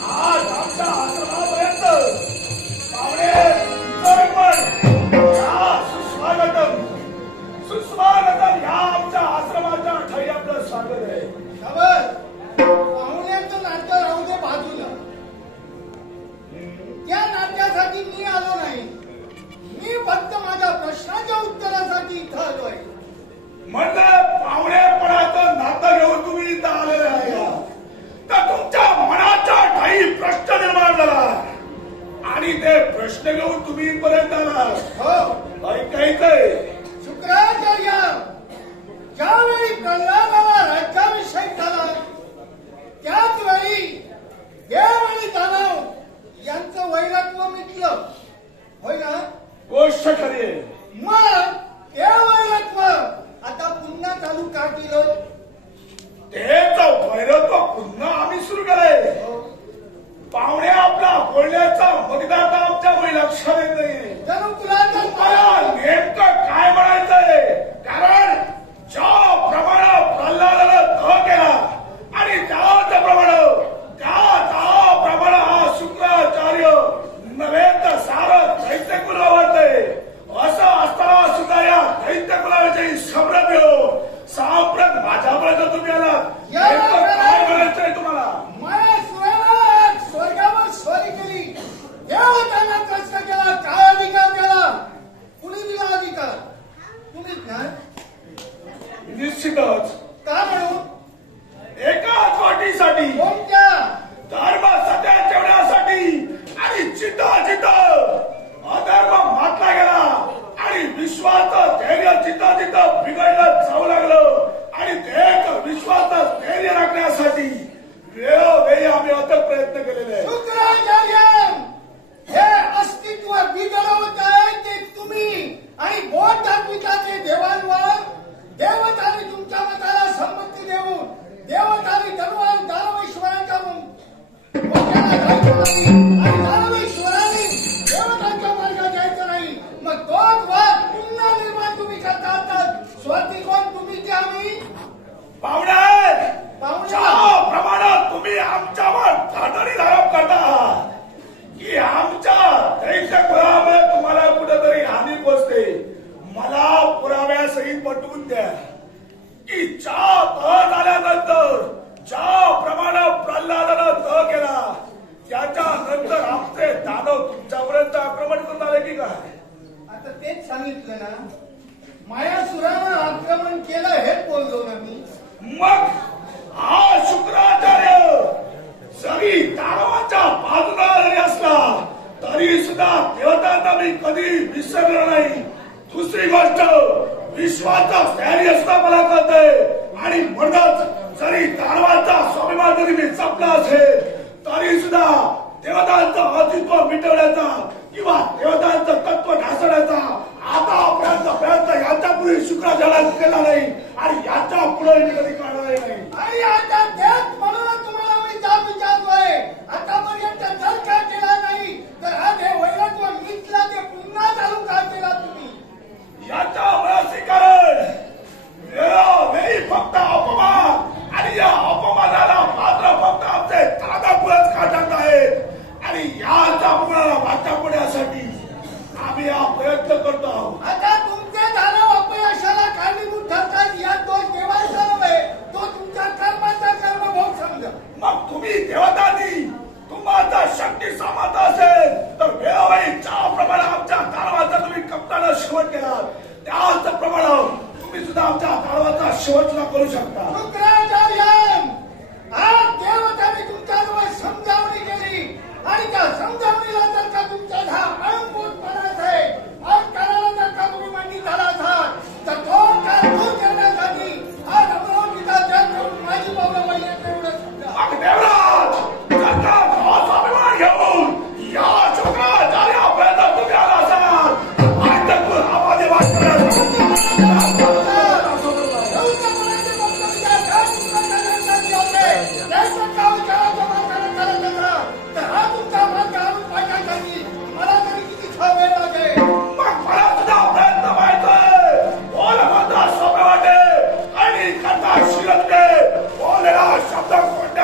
आज आमच्या आश्रमापर्यंत पाहुणे सुस्वागतम सुस्वागतम या आमच्या आश्रमाच्या ठाई आपलं स्वागत आहे. पाहुण्यांचं नाट्य राहू दे बाजूला. त्या नाट्यासाठी मी आलो नाही. मी फक्त माझ्या प्रश्नाच्या उत्तरासाठी इथं आलोय. म्हणलं पाहुणेपणाचं नातं घेऊन तुम्ही इथं आलेले आहे तर तुमच्या मनाच्या ठाई प्रश्न निर्माण झाला आणि ते प्रश्न घेऊन तुम्ही इथपर्यंत आला. हो, ऐकायचंय शुक्राचार्य, ज्यावेळी प्रल्हादाला राज्याभिषेक झाला त्याच वेळी देव आणि दानव यांचं वैरत्व मिटलं, होय ना? गोष्ट खरी आहे. मग ते वैरत्व आता पुन्हा चालू का केलं? तेच वैरत्व पुन्हा आम्ही सुरू केलंय. पाहुणे आपला बोलण्याचा मतदाता आमच्या मुळे लक्षात येत नाही. जणू तुला मला नेमकं काय म्हणायचंय, कारण ज्या प्रमाणे प्रल्हादानं तह केला आणि त्याप्रमाणे हा शुक्राचार्य नव्हे तर सारं दैत्य कुलावत आहे. असं असताना सुद्धा या दैत्य कुलाविषयी समृद्ध सांप्रत माझ्यापर्यंत तुम्ही आला. काय म्हणायचंय तुम्हाला? मला स्वर्गावर स्वारी केली, देवतांना प्रश्न केला, काय अधिकार दिला? कुणी दिला अधिकार? तुम्हीच ना? निश्चितच. का म्हणून? एकाच वाटीसाठी, कोणत्या? धर्म सत्य ठेवण्यासाठी. आणि जिथं अधर्म मातला गेला आणि विश्वाचं धैर्य जिथं बिघडलं जाऊ लागलं आणि ते विश्वाचं धैर्य राखण्यासाठी वेळोवेळी आम्ही अथक प्रयत्न केलेले आहे. शुक्राचार्य, हे अस्तित्व बिघडवत आहे ते तुम्ही आणि बोट दाखविताचे देवांवर. देवतांनी तुमच्या मताला संमती देऊन देवतांनी धनवान दानवेश्वरांच्या आणि दानवेश्वरांनी देवतांच्या मार्गात जायचं नाही. मग तोच वाद पुन्हा निर्माण तुम्ही करता. स्वाती कोण, तुम्ही की आम्ही? पाहुणे, प्रमाणे तुम्ही आमच्यावर धाटणी धारप करता की आमच्या दैत्य कुळामुळे तुम्हाला कुठेतरी हानी पोचते. मला पुराव्यासहित पटवून द्या की ज्या तह झाल्यानंतर ज्याप्रमाणे प्रल्हादानं तह केला त्याच्यानंतर आमचे दानव तुमच्यापर्यंत आक्रमण करून आले की काय? आता तेच सांगितलं ना, मायासुरानं आक्रमण केलं हेच बोललो ना मी. मग हा शुक्राचार्य जरी दानवाच्या बाजूला जरी असला तरी सुद्धा देवतांना मी कधी विसरलो नाही. दुसरी गोष्ट, विश्वाचा स्थैर्य सुद्धा मला कळतंय आणि म्हणूनच जरी दानवाचा स्वाभिमान जरी मी जपला असेल तरी सुद्धा देवतांचं अस्तित्व मिटवण्याचा किंवा देवतांचं तत्व ढासळण्याचा आतापर्यंत प्रयत्न याच्यापूर्वी शुक्राचार्याने केला नाही आणि याच्या पुढे मी कधी करणार नाही. आणि आता तेच म्हणून तुम्हाला मी जाब विचारतोय. आतापर्यंत जर का केला नाही तर हा जे वैरत्व मिटला ते पुन्हा चालू का केला तुम्ही? याच्या मुळाचे कारण वेळोवेळी फक्त अपमान आणि या अपमानाला मात्र फक्त आमचे दादापुढेच काढत आहेत आणि याचा अपमानाला वाचा पडण्यासाठी आम्ही हा प्रयत्न करतो आहोत. आता तुमचे दानव अपयशाला कारणीभूत ठरतात यात दोष देवाचा नव्हे, तो तुमच्या कर्माचा कर्मभोग समजा. मग तुम्ही देवतांनी तुम्हाला शक्ती सामर्थ्य असेल तर वेळोवेळी ज्याप्रमाणे आमच्या दानवाचा तुम्ही कप्ताना शेवट केला त्याचप्रमाणे तुम्ही सुद्धा आमच्या दानवाचा शेवटला करू शकता. शुक्राचार्य, आज देवतांनी तुमच्याजवळ समजावणी केली आणि त्या समजावणीला जर का तुमचा हा अळंबूतपणाच आहे, अहंकाराला जर का तुम्ही मांडी झाला असाल तर तो काळ दूर करण्यासाठी आज अमरावतीचा जग करून माझी पावलं पाहिजे तेवढं समजा. देवराज, त्यांचा स्वाभिमान घेऊन या शुक्राचार्यापर्यंत तुम्ही आला असाल आमच्या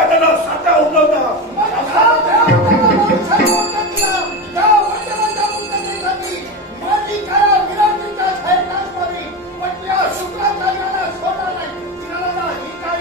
त्याला साठा उठवता. मग हा देवताला माणसाने वचन दिलं. त्या वचनाच्या पूर्ततेसाठी माझी करा विनंतीचा सैतान करी. पण त्या शुक्राचार्याला सोडा नाही. तिला ही काय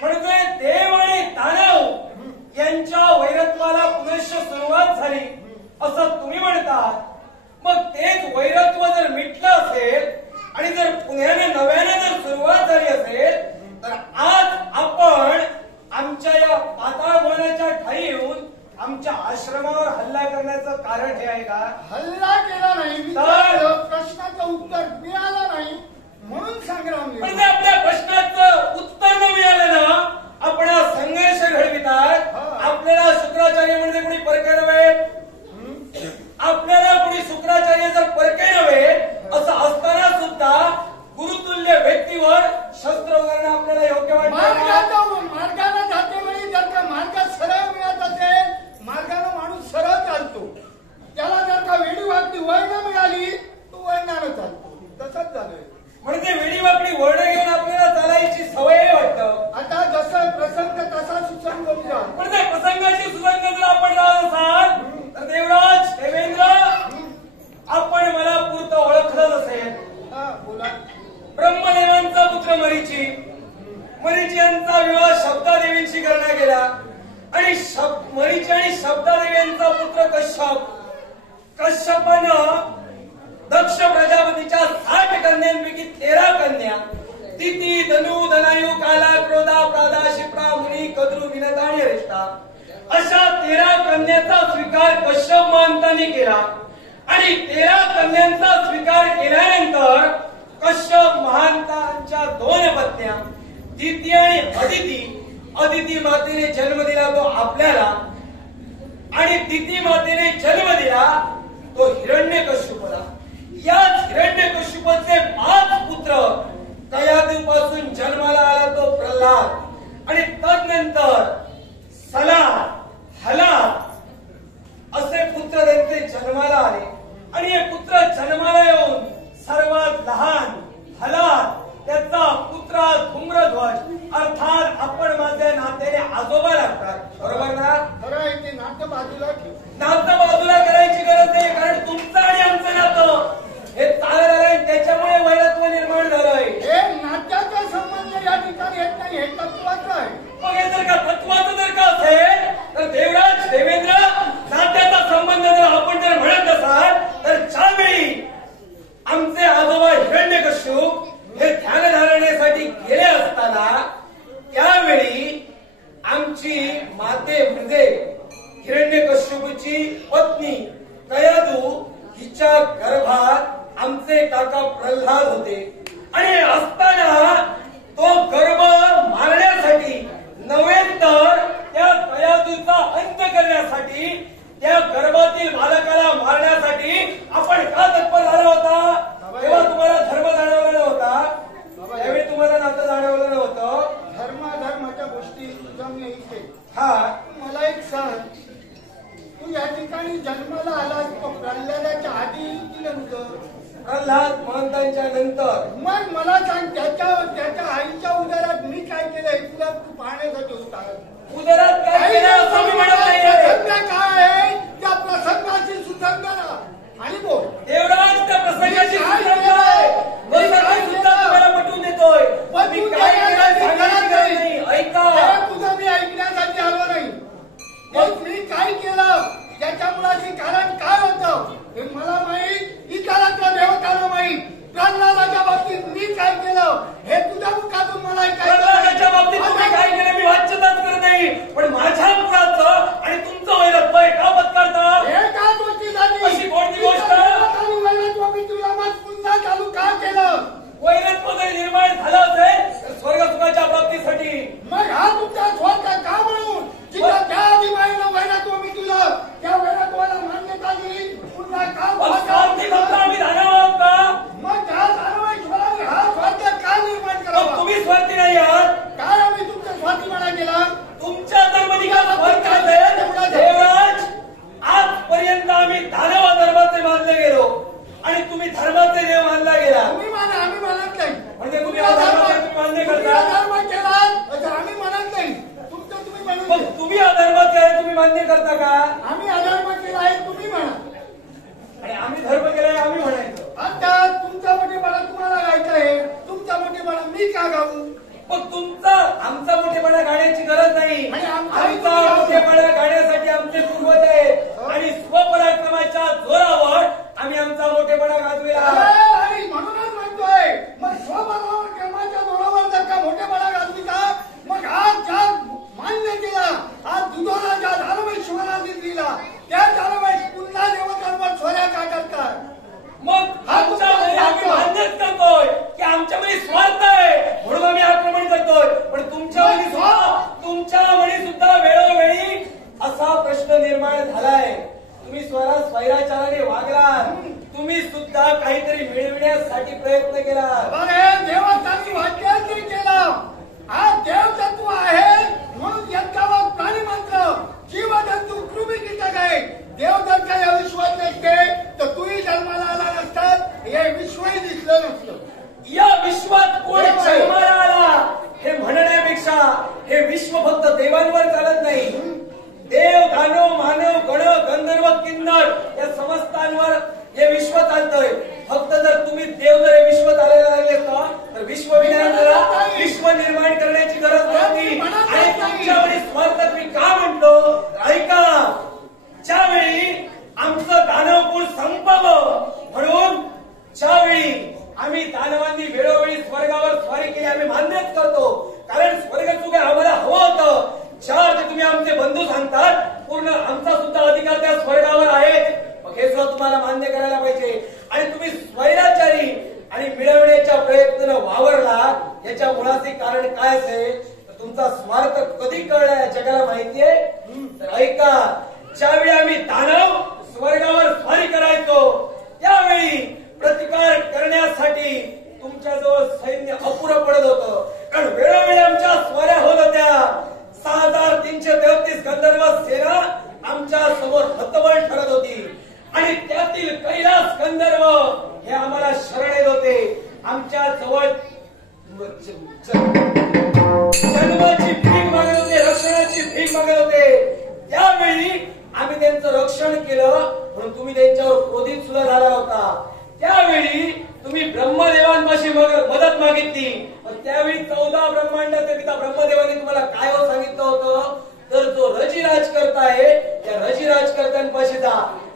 म्हणजे देव आणि दानव झाली असं तुम्ही म्हणतात. मग तेच वैरत्व जर मिटलं असेल आणि जर पुण्याने नव्याने जर सुरुवात झाली असेल तर आज आपण आमच्या या पाताळ बोलण्याच्या ठाई येऊन आमच्या आश्रमावर हल्ला करण्याचं कारण हे आहे का? हल्ला केला नाही, विचारलं, प्रश्नाचं उत्तर मिळालं नाही म्हणून संग्राम केला. म्हणजे आपल्या प्रश्नाचं उत्तर न मिळालं ना आपण हा संघर्ष घडवितात. आपल्याला शुक्राचार्य म्हणजे कोणी परके नव्हे, आपल्याला कोणी शुक्राचार्य जर परके नव्हे असं असताना सुद्धा गुरुतुल्य व्यक्तीवर शस्त्र वगैरे आपल्याला योग्य वाटतं. मार्गाने जाते वेळी जर का मार्ग सरळ मिळत असेल, मार्गाने माणूस सरळ चालतो. त्याला जर का वेडी वाकडी वळण मिळाली तो वळणानं चालतो. तसंच झालंय. म्हणजे वेडी वाकडी वळण घेऊन आपल्याला चालायची सवय वाटतं. आता जसं प्रसंग तसा सुसंग होता. पण त्या प्रसंगाची सुसंग जर आपण राहत असाल तर देवराज देवेंद्र आपण मला पुरतं ओळखलं नसेल. बोला. ब्रह्मदेवांचा पुत्र मरीची, मरीची यांचा विवाह शब्दादेवींशी करण्यात गेला आणि मरीची आणि शब्दादेवी यांचा पुत्र कश्यप. कश्यपानं दक्ष प्रजापतीच्या 60 कन्यांपैकी 13 कन्या तिथी, धनु, धनायु, काला, क्रोधा, प्रादा, शिप्रा, मुनी, कद्रू, विनता आणि अरिष्टा अशा 13 कन्याचा स्वीकार कश्यप महंतांनी केला. आणि 13 कन्यांचा स्वीकार केल्यानंतर कश्यप महंतांच्या 2 पत्न्या दिती आणि अदिती मातेने जन्म दिला तो आपल्याला आणि दिती मातेने जन्म दिला तो हिरण्यकश्यपला. याच हिरण्यकश्यपाचे 5 पुत्र कयादूपासून जन्माला आला तो प्रल्हाद आणि तदनंतर सलाद, हलाद असे पुत्र त्यांचे जन्माला आले. आणि हे पुत्र जन्माला येऊन सर्वात लहान हलाद त्याचा पुत्र धूम्रध्वज अर्थात आपण माझ्या नात्याने आजोबा लागतात. बरोबर ना? खरं आहे. ते नातं बाजूला ठेव. नातं बाजूला करायची गरज नाही, कारण तुमचं आणि आमचं नातं हे चालत आलंय त्याच्यामुळे वैरत्व निर्माण झालंय. हे नात्याचा संबंध या ठिकाणी येत नाही. हे तत्वाचं आहे. मग हे जर का तत्वाचं जर का असेल तर देवराज देवेंद्र नात्याचा संबंध जर आपण जर म्हणत असाल तर ज्यावेळी आमचे आजोबा हिरण्यकश्यप हे ध्यानधारणेसाठी गेले असताना त्यावेळी आमची माते म्हणजे हिरण्यकश्यपची पत्नी कयादू हिच्या गर्भात आमचे काका प्रल्हाद होते. आणि असताना तो गर्भ मारण्यासाठी नव्हे तर त्या कयादूचा अंत करण्यासाठी त्या गर्भातील बालकाला मारण्यासाठी आपण का तत्पर झाला होता? तेव्हा तुम्हाला धर्म जाणवला नव्हता, त्यावेळी तुम्हाला नातं जाणवलं नव्हतं. धर्माच्या गोष्टी तुझ्या मी ऐकते. हा मला एक सांग, तू या ठिकाणी जन्माला आलास प्रल्हादाच्या आधी की नंतर? प्रल्हाद महंतांच्या नंतर. मग मला सांग, त्याच्या आईच्या उदरात मी काय केलंय तुला तू पाहण्यासाठी होता? उदरात काय केलं असं मी म्हणत नाहीये. प्रसंग काय आहे त्या प्रसंगाची सुसंगता आणि बोल. देवराज त्या प्रसंगाची सुसंगता आहे. प्रसंगाची सुद्धा तुम्हाला पटवून देतोय. मी काय केलं सांगण्याची गरज नाही. ऐका. तुझं मी ऐकण्यासाठी आलो नाही. मग मी काय केलं त्याच्या मुलाचे कारण काय होतं हे मला माहित. इकारातल्या देवताला माहित. प्रल्हादाच्या बाबतीत मी काय केलं हे तुझ्या मुखातून मला ऐकायचं. प्रल्हादाच्या बाबतीत तुम्ही काय केलं मी वाच्यताच करत नाही, पण माझ्या मुलाचं आणि तुमचं वैरत्व एका पत्करता. हे काय गोष्टी झाली? अशी कोणती गोष्ट? मी तुला मग पुन्हा चालू का केलं? वैरत्व जर निर्माण झालं असेल तर स्वर्ग सुखाच्या प्राप्तीसाठी. मग हा तुमचा स्वर्ग का म्हणून जिथं त्या आधी माहिती वैरत्व मी तुला त्या वैरत्वाला मान्यता दिली पुन्हा का? आम्ही धानव आहोत का? मग हा धानवाईश्वराने हा स्वार्थ का निर्माण करावा? तुम्ही स्वार्थी नाही आहात. काय आम्ही तुमचा स्वार्थीपणा केला? तुमच्या जन्मदिनाला स्वार्थ असेल. देवराज आजपर्यंत आम्ही दानव धर्माचे मानले गेलो आणि तुम्ही धर्माचे देव मानला गेला. तुम्ही माना, आम्ही मानत नाही. म्हणजे तुम्ही अधर्माचे मान्य करता. धर्म केला आम्ही मानत नाही. तुमचं तुम्ही म्हणून मग तुम्ही अधर्माचे आहे तुम्ही मान्य करता का? आम्ही अधर्म केला आहे तुम्ही म्हणा आणि आम्ही धर्म केलाय आम्ही म्हणायचं. आता तुमचा मोठेपणा तुम्हाला गायचं आहे. तुमचा मोठेपणा मी का गाऊ? मग तुमचा आमचा मोठेपणा गाण्याची गरज नाही. आणि आमचा आमचा मोठेपणा गाण्यासाठी आमचे पूर्वज आहेत आणि तुम्ही स्वैराचाराने वागलात, तुम्ही सुद्धा काहीतरी मिळविण्यासाठी प्रयत्न केला. अरे देवतांनी वाद्याची केला. हा देव तत्व आहे म्हणून यज्ञावर प्राणी मंत्र जीवजंतू कृमी कीटक आहे. देव जर का या विश्वात नसते तर तूही जन्माला आला नसतात, हे विश्वही दिसलं नसतं. या विश्वात कोणी जन्माला आला हे म्हणण्यापेक्षा हे विश्व फक्त देवांवर चालत नाही. देव, दानव, मानव, गण, गंधर्व, किन्नर या समस्तांवर हे विश्व चालतंय. फक्त जर तुम्ही देव जर हे विश्व चालायला लागले तर विश्व विश्व निर्माण करण्याची गरज नव्हती. आणि तुमच्यावेळी स्वार्थ मी का म्हणतो ऐका, ज्यावेळी आमचं दानवकुळ संपावं म्हणून ज्यावेळी आम्ही दानवांनी वेळोवेळी स्वर्गावर स्वारी केली आम्ही मान्यच करतो, कारण स्वर्ग सुख आम्हाला हवं होतं. ज्या तुम्ही आमचे बंधू सांगतात पूर्ण आमचा सुद्धा अधिकार त्या स्वर्गावर आहे, मग हे सुद्धा तुम्हाला मान्य करायला पाहिजे. आणि तुम्ही स्वैराचारी आणि मिळवण्याच्या प्रयत्नानं वावरला याच्या मुळाचे कारण काय असेल तर तुमचा स्वार्थ कधी कळला या जगाला माहितीये. तर ऐका, ज्यावेळी आम्ही दानव स्वर्गावर स्वारी करायचो त्यावेळी प्रतिकार करण्यासाठी तुमच्याजवळ सैन्य अपुरं पडत होतं, कारण वेळोवेळी आमच्या स्वाऱ्या होत होत्या. 6333 गंधर्व सेना आमच्या समोर हतबल ठरत होती आणि त्यातील कैलास गंधर्व हे आम्हाला शरण येत होते. आमच्या जवळ जन्माची भीक मागत होते, रक्षणाची भीक मागत होते. त्यावेळी आम्ही त्यांचं रक्षण केलं म्हणून तुम्ही त्यांच्यावर क्रोधित सुद्धा झाला होता. त्यावेळी तुम्ही ब्रह्मदेवांपाशी मदत मागितली, त्यावेळी 14 ब्रह्मांडाचे पिता ब्रह्मदेवांनी तुम्हाला काय सांगितलं होतं तर जो रजी राजकर्ता आहे त्या रजी राजकर्त्यांपाशी जा.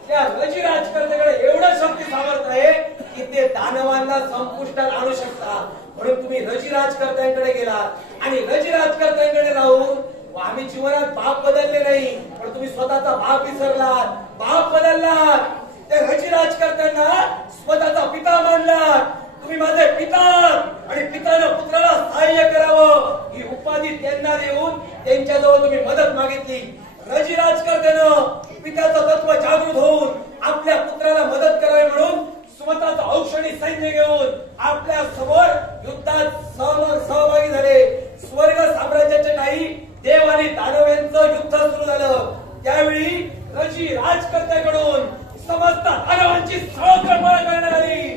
त्या रजी राजकर्त्याकडे एवढं शक्ती सामर्थ्य आहे की ते दानवांना संपुष्टात आणू शकतात. म्हणून तुम्ही रजी राजकर्त्यांकडे गेलात आणि रजी राजकर्त्यांकडे राहून आम्ही जीवनात बाप बदलले नाही, पण तुम्ही स्वतःचा बाप विसरलात, बाप बदललात. त्या रजी राजकर्त्यांना स्वतःचा पिता मानलात. तुम्ही माझे पिता आणि पितानं पुत्राला सहाय्य करावं ही उपाधी त्यांना देऊन त्यांच्याजवळ तुम्ही मदत मागितली. रजी राजकर्त्यानं पित्याचं तत्व जागृत होऊन आपल्या पुत्राला मदत करावी म्हणून स्वतःचं औषधी सैन्य घेऊन आपल्या समोर युद्धात सहभागी झाले. स्वर्ग साम्राज्याचे काही देव आणि दानव यांचं युद्ध सुरू झालं. त्यावेळी रजी राजकर्त्याकडून समस्त दानवांची सळकळपळ करण्यात आली.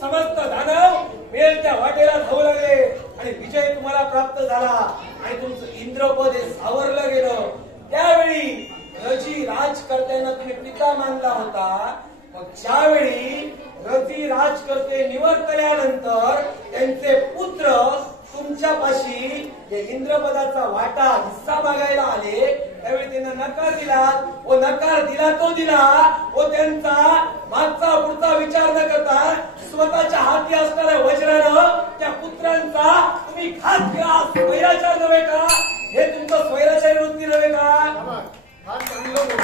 समस्त दानव मिळेल त्या वाटेला धावू लागले आणि विजय तुम्हाला प्राप्त झाला आणि तुमचं इंद्रपद हे सावरलं गेलं. त्यावेळी रजी राजकर्त्यांना तुम्ही पिता मानला होता, मग ज्यावेळी रजी राजकर्ते निवर्तल्यानंतर त्यांचे पुत्र तुमच्यापाशी इंद्रपदाचा वाटा हिस्सा मागायला आले, त्यावेळी त्यांना नकार दिला व नकार दिला तो दिला व त्यांचा मागचा पुढचा विचार न करता स्वतःच्या हाती असणाऱ्या वज्रानं त्या पुत्रांचा तुम्ही घात केला. स्वैराचार नव्हे का हे? तुमचं स्वैराचारी वृत्ती नव्हे का? हा चांगलं बोलतो.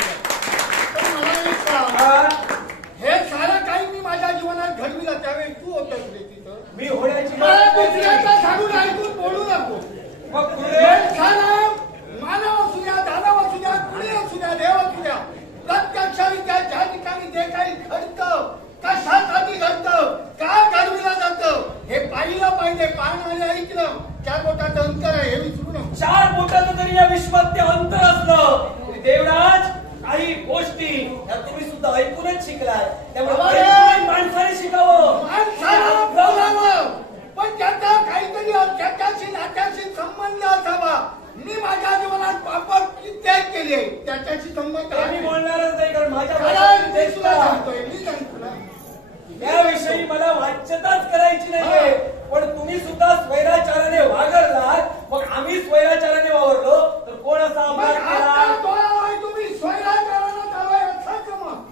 पण मला एक सांग, हे सारं काही मी माझ्या जीवनात घडविलं त्यावेळी तू होतस रे तिथं. मी होण्याची दुसऱ्याचा सांगून ऐकून बोलू नको. मग मानव असू द्या, दानव असू द्या, कुणी असू द्या, देव असू द्या, प्रत्यक्षरित्या ज्या ठिकाणी जे काही घडतं कशासाठी घडतं, का घडविलं जातं हे पाहिलं पाहिजे. पाहणं ऐकलं 4 बोटाचं अंतर आहे हे विसरू नको. 4 बोटाचं जरी या विश्वात ते अंतर असलं तरी देवराज काही गोष्टी या तुम्ही सुद्धा ऐकूनच शिकलाय, त्यामुळे माणसाने शिकावं, माणसाला बोलावं, पण त्याचा काहीतरी त्याच्याशी नात्याशी संबंध असावा. मी माझ्या जीवनात पापड किती केली आहे त्याच्याशी संबंध मी बोलणारच नाही, कारण माझ्या मी सांगतो ना याविषयी मला वाच्यताच करायची नाहीये. पण तुम्ही सुद्धा स्वैराचाराने वागरलात, मग आम्ही स्वैराचाराने वावरलो तर कोण असा अपराध केला? तुम्ही स्वैराचारानं चालवाय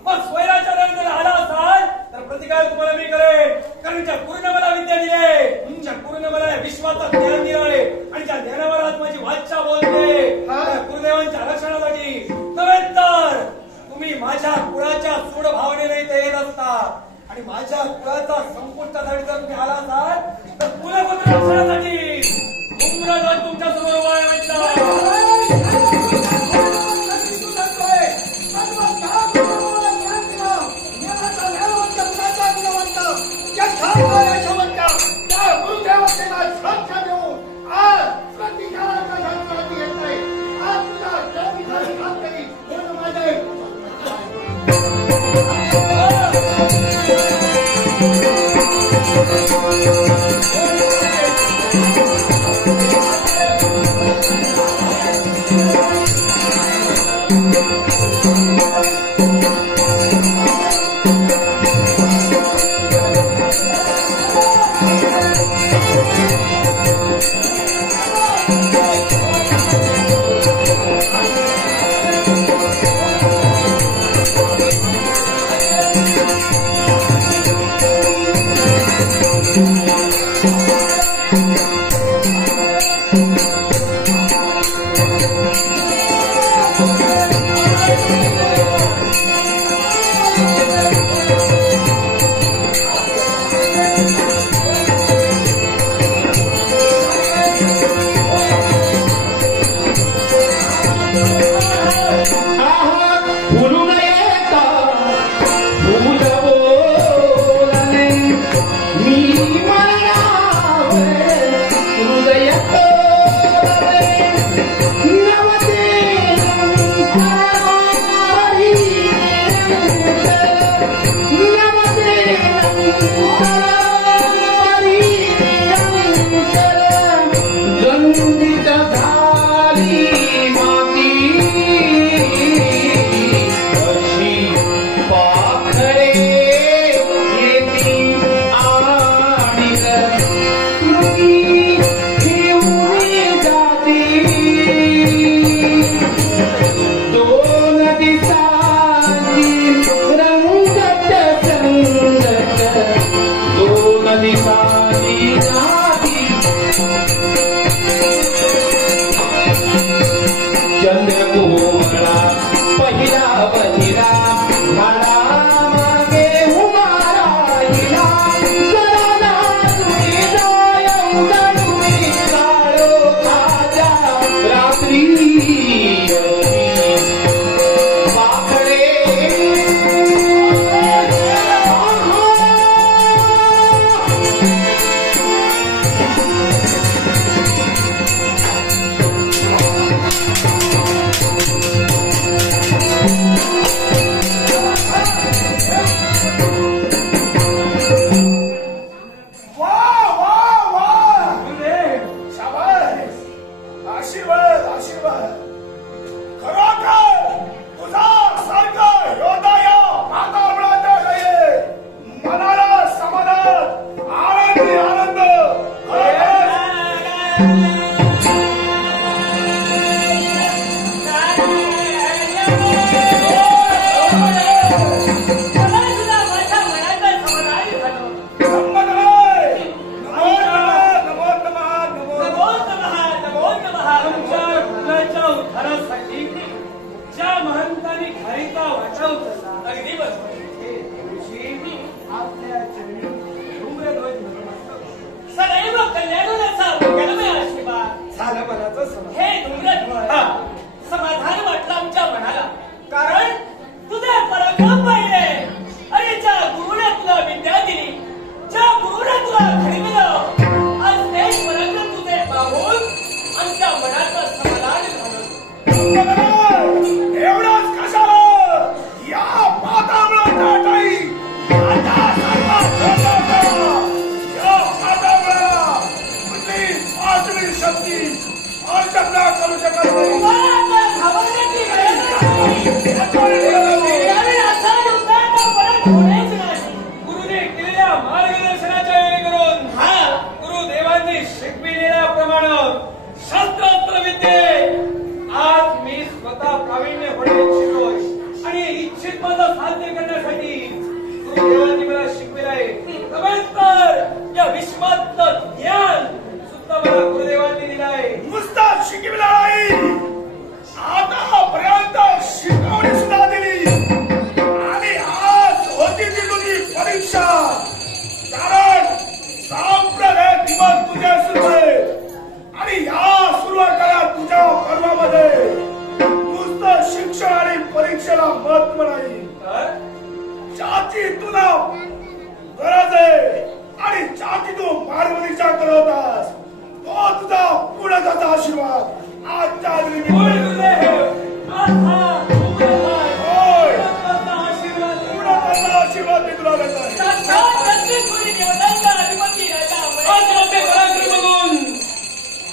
मग स्वैराचाराने जर आला असाल तर प्रतिकार तुम्हाला मी करेन, कारण ज्या गुरुनं मला विद्या दिली आहे, ज्या गुरुनं मला विश्वाचं ज्ञान दिलं आहे आणि ज्या ज्ञानावर आज माझी वाचा बोलते त्या गुरुदेवांच्या रक्षणासाठी नव्हे तर तुम्ही माझ्या कुळाच्या सूड भावनेने इथे येत असतात आणि माझ्या कुळाचा संपुष्टासाठी जर तुम्ही आला असाल तर कुलपुत्र रक्षणासाठी तुमच्या समोर वाढ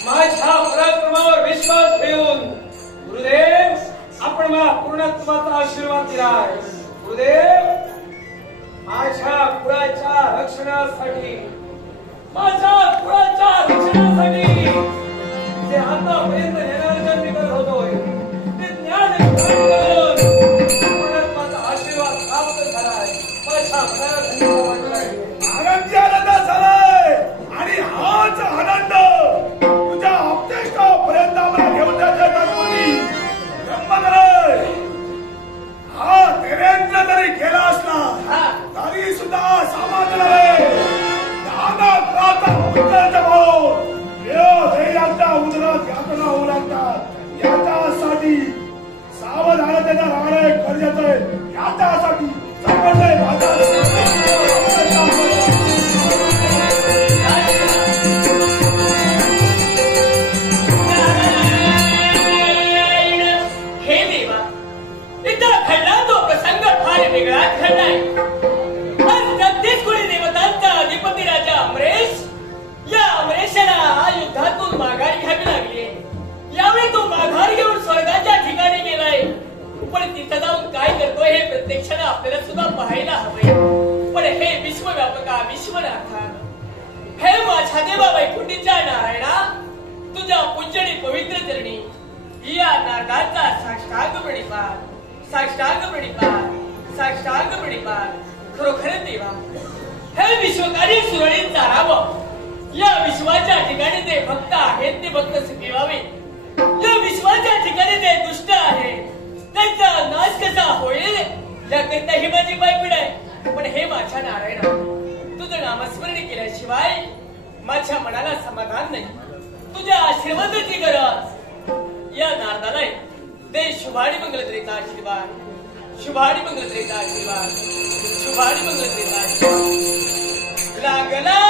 माझ्या पराक्रमावर विश्वास ठेवून गुरुदेव आपण मला पूर्णत्वाचा आशीर्वाद दिलाय. गुरुदेव, माझ्या कुळाच्या रक्षणासाठी जे आतापर्यंत निरार्जन मी करत होतोय ते ज्ञान पूर्णत्वाचा आशीर्वाद प्राप्त झालाय. माझ्या आनंदी आनंद झालाय आणि हाच आनंद तुझ्या अपदेशापर्यंत आम्हाला घेऊन जायच्या ब्रह्मदर हा देवेंद्र जरी गेला असला तरी सुद्धा समाज उदरात यातना होऊ लागतात. याच्यासाठी सावधानतेचा राहणे गरजेचं आहे. याच्यासाठी हे देवा, इथं घडला तो प्रसंग फार वेगळा घडलाय. आज 33 कोटी देवतांचा अधिपती राजा अमरेश, या अमरेशाला युद्धातून माघार घ्यावी लागली. यावेळी तो माघार घेऊन स्वर्गाच्या ठिकाणी गेलाय. पण तिथं जाऊन काय करतोय हे प्रत्यक्षाने आपल्याला सुद्धा पाहायला हवंय. पण हे विश्वव्यापका विश्वनाथा, हे माझ्या देवा वैकुंठीच्या नारायणा, तुझ्या पूजनी पवित्र चरणी या नारदाचा साष्टांग प्रणिपात, साष्टांग प्रणिपात, साष्टांग प्रणिपात. खरोखर देवा, हे विश्वकारी सुरळीत चालावं. या विश्वाच्या ठिकाणी जे भक्त आहेत ते भक्त सुखी व्हावे. या विश्वाच्या ठिकाणी जे दुष्ट आहेत त्यांचा नाश कसा होईल याकरिता ही माझी पायपीड आहे. पण हे माझ्या नारायणा, तुझं नामस्मरण केल्याशिवाय माझ्या मनाला समाधान नाही. तुझ्या आशीर्वादाची गरज या नारदाला आहे. दे शुभाडी मंगलत्रेचा आशीर्वाद, शुभाडी मंगलत्रेचा आशीर्वाद, शुभाडी मंगलत्रेचा आशीर्वाद. लागला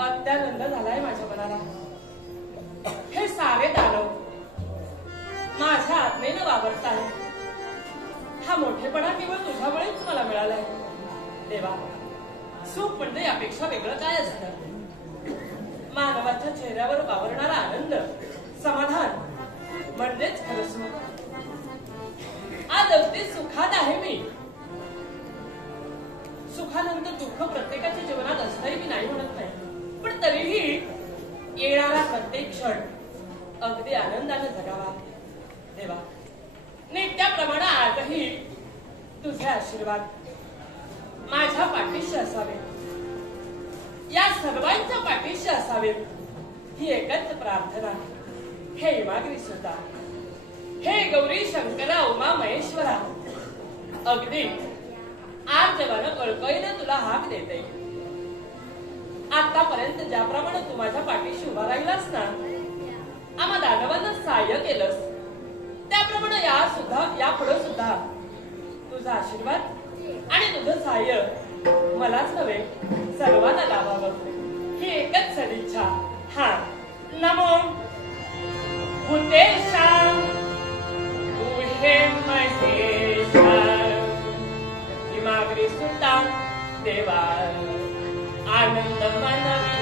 अत्यानंद झालाय माझ्या मनाला. हे सारे दानव वावरताय हा मोठेपणा केवळ तुझ्यामुळेच मला मिळालाय देवा. सुख म्हणजे यापेक्षा वेगळं काय असतं? मानवाच्या चेहऱ्यावर वावरणारा आनंद, समाधान म्हणजेच खरं सुख. आज अगदी सुखात आहे मी. सुखानंतर दुःख प्रत्येकाच्या जीवनात असतंही मी नाही म्हणत नाही, पण तरीही येणारा प्रत्येक क्षण अगदी आनंदाने जगावा देवा. नित्याप्रमाणे आजही तुझे आशीर्वाद माझ्या पाठीशी असावे, या सर्वांच्या पाठीशी असावेत ही एकच प्रार्थना. हे हिमागिरी सुद्धा, हे गौरी शंकरा उमा महेश्वरा, अगदी आज जवानं कळकळीनं तुला हाक देते. आतापर्यंत ज्याप्रमाणे तू माझ्या पाठीशी उभा राहिलास ना, आम्हा दानवांना सहाय्य केलंस, त्याप्रमाणे यापुढे सुद्धा तुझा आशीर्वाद आणि तुझं सहाय्य मलाच नव्हे सर्वांना लाभावं ही एकच सदिच्छा. हा नमो भूतेशा तू हे महेशा हिमागिरी सुद्धा देवा आनंद मनवी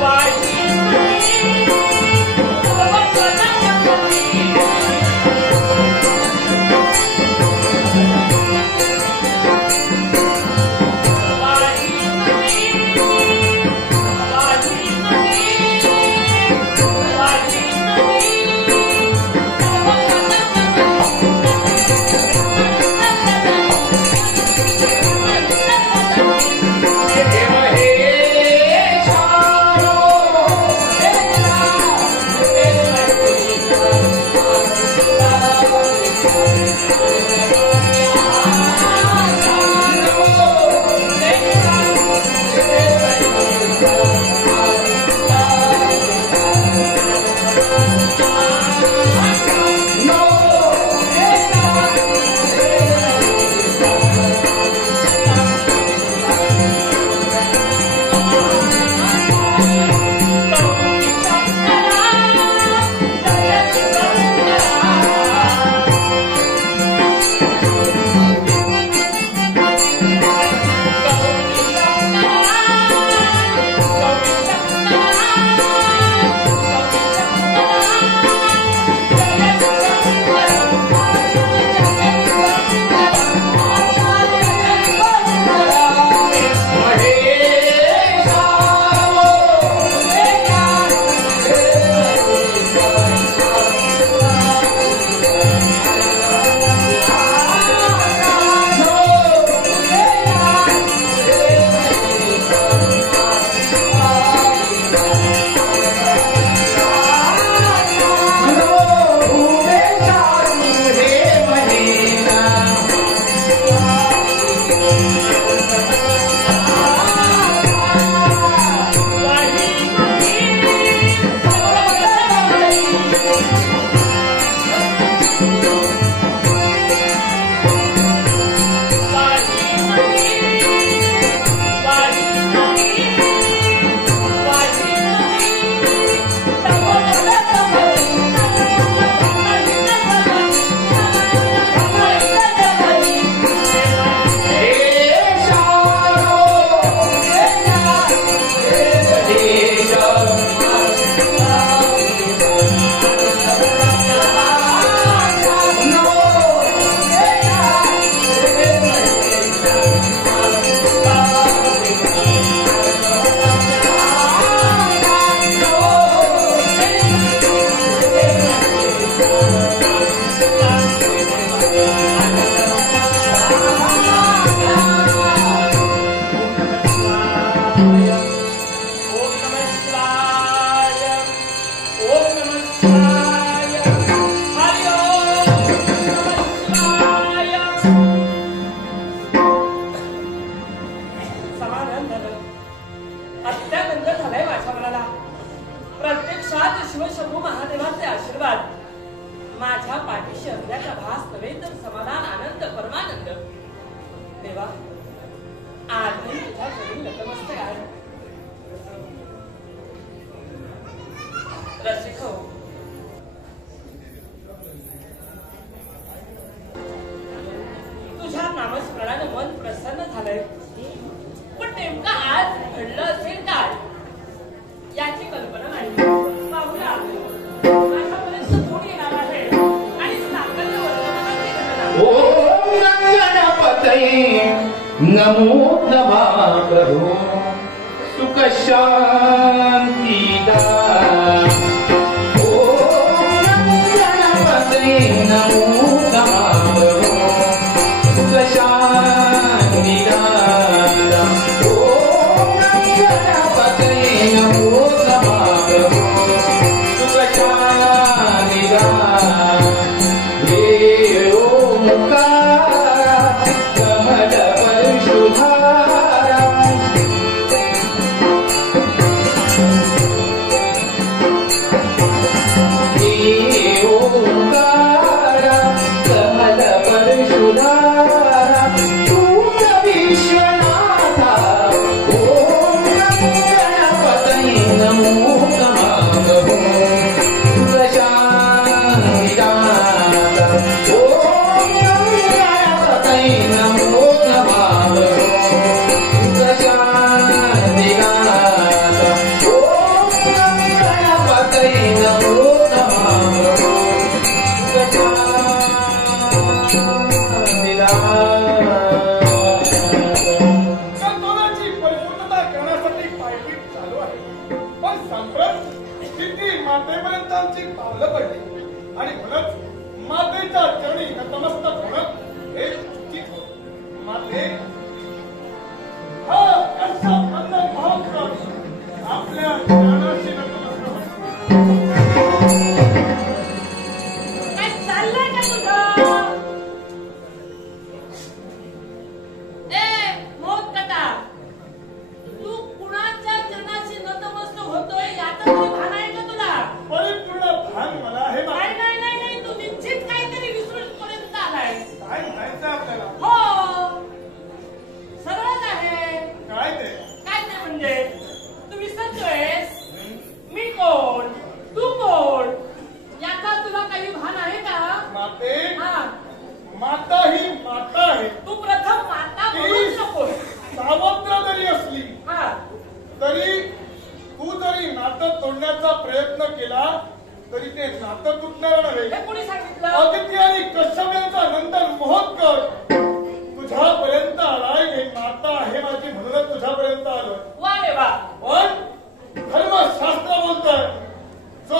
Why? देवा आज मी तुझ्या घरी नतमस्तक आहे. रसिक हो, तुझ्या नामस्मरणाने मन प्रसन्न झालंय. पण नेमका आज घडलं असेल काय याची कल्पना नाही. पाहूया, माझ्यापर्यंत कोण येणार आहे आणि साकल्य वर्तमानाची घटना. ओम गणपतये नमो नमः प्रभो सुख शांती दा. ओम गणपतये नमो नमः प्रभो सुख शांती दा. ओम गणपतये नमो नमः प्रभो सुख शांती दा. हे ओंकार कमल परशुधारा. हे ओंकार कमल परशुधारा. तूच विश्वनाथा. ओम गणपतये नमो नमः प्रभो सुख शांती दा. ओम गणपतये नमो नमः प्रभो सुख शांती दा. ओम गणपतये नमो नमः प्रभो सुख शांती दा. संतोषाची परिपूर्णता करण्यासाठी पायपीट चालू आहे. पण संप्रत स्थिती मातेपर्यंत आमची पावलं पडली आणि म्हणूनच मातेच्या चरणी नतमस्तक होणं हे उचित होतं. माते हा कसा बंधन भाव आपल्या ज्ञानाशी नतमस्तक होणं. काय चाललंय का तुझं? ए मोहकटा, तू कुणाच्या चरणाशी नतमस्तक होतोय याचं तरी भान आहे का तुला? परिपूर्ण भान मला हे नाही नाही नाही नाही, तू निश्चित काहीतरी विसरून पर्यंत आलाय. काय म्हणायचं आपल्याला? हो, सरळच आहे. काय ते? काय ते म्हणजे तू विसरतोयस मी कोण, तू कोण याचा तुला काही भान आहे का? माते हा, माता ही माता आहे. तू प्रथम माता म्हणूच नकोस. सावत्र जरी असली हा, तरी तू जरी नातं तोडण्याचा प्रयत्न केला तरी ते नातं तुटणार नव्हे. हे कोणी सांगितलं? अदिती आणि कश्यप यांचा नंतर महोत्कच तुझ्यापर्यंत आलाय. हे नातं आहे माझी म्हणूनच तुझ्यापर्यंत आलं. वा रे वा. पण धर्मशास्त्र बोलतोय जो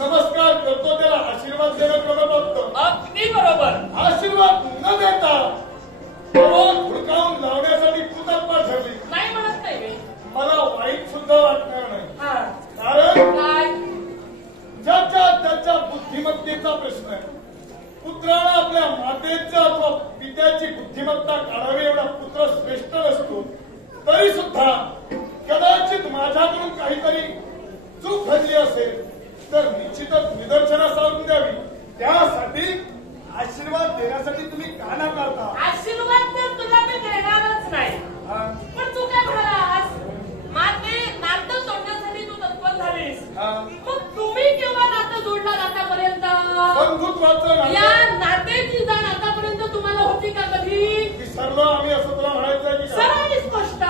नमस्कार करतो त्याला आशीर्वाद देणं क्रमप्राप्त. अगदी बरोबर. आशीर्वाद न देता रोज हुडकावून लावण्यासाठी तू तत्पर ठरली. नाही म्हणत नाही मी. मला वाईट सुद्धा वाटणार नाही. हा, कारण काय? त्याच्या बुद्धिमत्तेचा प्रश्न आहे. पुत्राला आपल्या मातेच्या अथवा पित्याची बुद्धिमत्ता काढावी एवढा पुत्र श्रेष्ठ नसतो. तरी सुद्धा कदाचित माझ्याकडून काहीतरी चूक घडली असेल तर निश्चितच निदर्शनास आणून द्यावी. त्यासाठी आशीर्वाद देण्यासाठी तुम्ही का नाकारता? आशीर्वाद तर तुला मी देणारच नाही. हा? पण तू काय म्हणालास? माते नातं तोडण्यासाठी तू तत्पर झालीस. हा? मग तुम्ही केव्हा नातं जोडला आतापर्यंत? बंधुत्वाचं या नातं नात्याची जाण आतापर्यंत तुम्हाला होती का कधी? विसरलो आम्ही असं तुला म्हणायचं की काय? सरळ आणि स्पष्ट.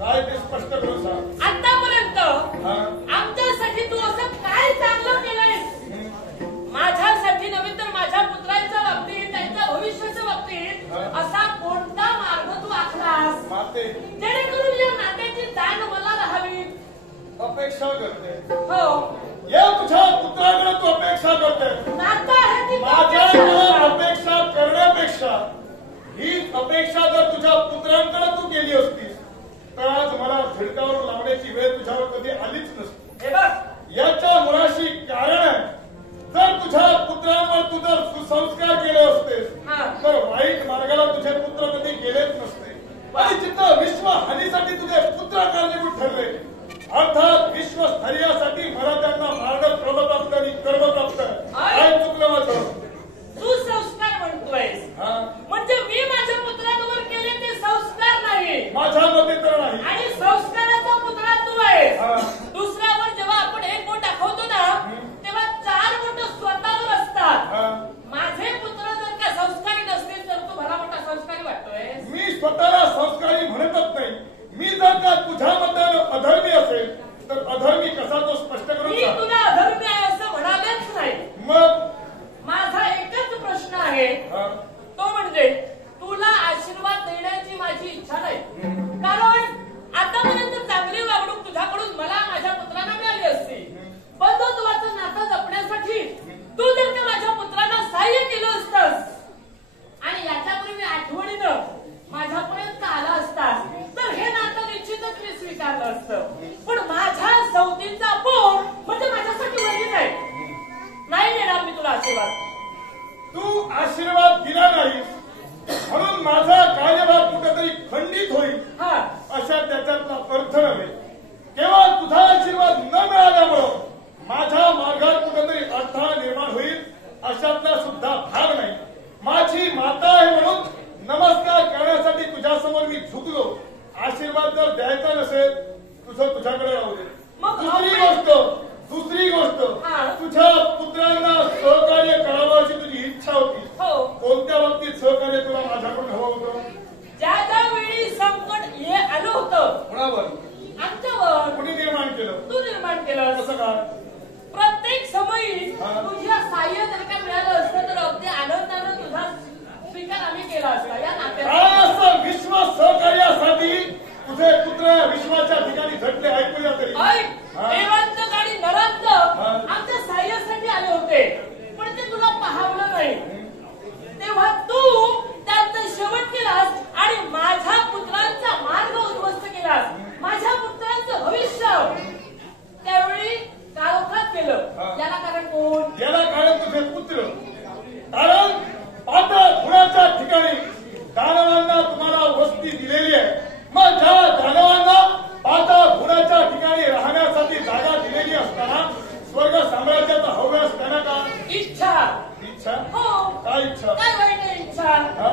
काय ते स्पष्ट करून सांग. आतापर्यंत हा? आमच्यासाठी तू असं काय चांगलं केलंयस? माझ्यासाठी नव्हे तर माझ्या पुत्रांच्या बाबतीत, त्यांच्या भविष्याच्या बाबतीत असा कोणता मार्ग तू आखलास माते जेणेकरून या नात्याची जाण मला राहावी? अपेक्षा करते. हो, या तुझ्या पुत्राकडे तू अपेक्षा करते. नातं आहे ती माझ्याकडे अपेक्षा करण्यापेक्षा हीच अपेक्षा जर तुझ्या पुत्रांकडे तू केली असतीस तर आज मला झिडकावर लावण्याची वेळ तुझ्यावर कधी आलीच नसती. हे बघ, याच्या मुळाशी कारण आहे. जर तुझ्या पुत्रांवर तू जर सुसंस्कार केले असतेस हा. तर वाईट मार्गाला तुझे पुत्र कधी गेलेच नसते. आणि जिथं विश्व हानीसाठी तुझे पुत्र कारणीभूत ठरले अर्थात विश्वस्थैर्यासाठी मराठ्यांना मारणं क्रमप्राप्त आणि कर्मप्राप्त. काय चुकलं माझं? तू संस्कार म्हणतोयस हा? म्हणजे मी माझ्या पुत्रांवर केले ते व्यतीत होईल हा अशा त्याच्यातला अर्थ नव्हे. केवळ तुझा आशीर्वाद न मिळाल्यामुळं माझ्या मार्गात कुठेतरी अडथळा निर्माण होईल अशातला सुद्धा भाग नाही. माझी माता आहे म्हणून नमस्कार करण्यासाठी तुझ्यासमोर मी झुकलो. आशीर्वाद जर द्यायचा नसेल तुझं तुझ्याकडे राहू दे. मग दुसरी गोष्ट हा. तुझ्या पुत्रांना सहकार्य करावं अशी तुझी इच्छा होती. हो कोणत्या बाबतीत सहकार्य तुला माझ्याकडून हवं होतं? ज्या ज्या वेळी संकट हे आलं होतं कोणावर? आमच्यावर कुणी निर्माण केलं? तू निर्माण केलं. कसं काय? प्रत्येक समयी हा. तुझ्या साह्य जर का मिळालं असतं तर अगदी आनंदानं तुझा स्वीकार आम्ही केला असता. या काय नात्यात असं विश्व सहकार्यासाठी तुझे पुत्र विश्वाच्या ठिकाणी झटले ऐकूया तरी. देवांत आणि नरांत आमच्या साह्यासाठी आले होते पण ते तुला पाहावलं नाही. तेव्हा तू त्यांचा शेवट केलास आणि माझ्या पुत्रांचा मार्ग उद्ध्वस्त केलास. माझ्या पुत्रांचं भविष्य त्यावेळी काळोखात केलं. याला कारण कोण? याला कारण तुझे पुत्र. कारण पात्र खुणाच्या ठिकाणी दानवांना तुम्हाला वस्ती दिलेली आहे. मग ज्या दानवांना पाता खुणाच्या ठिकाणी राहण्यासाठी जागा दिलेली असताना स्वर्ग साम्राज्याचा हव्यास त्यांना का इच्छा इच्छा? हो काय इच्छा? काय वाईट आहे इच्छा? हा?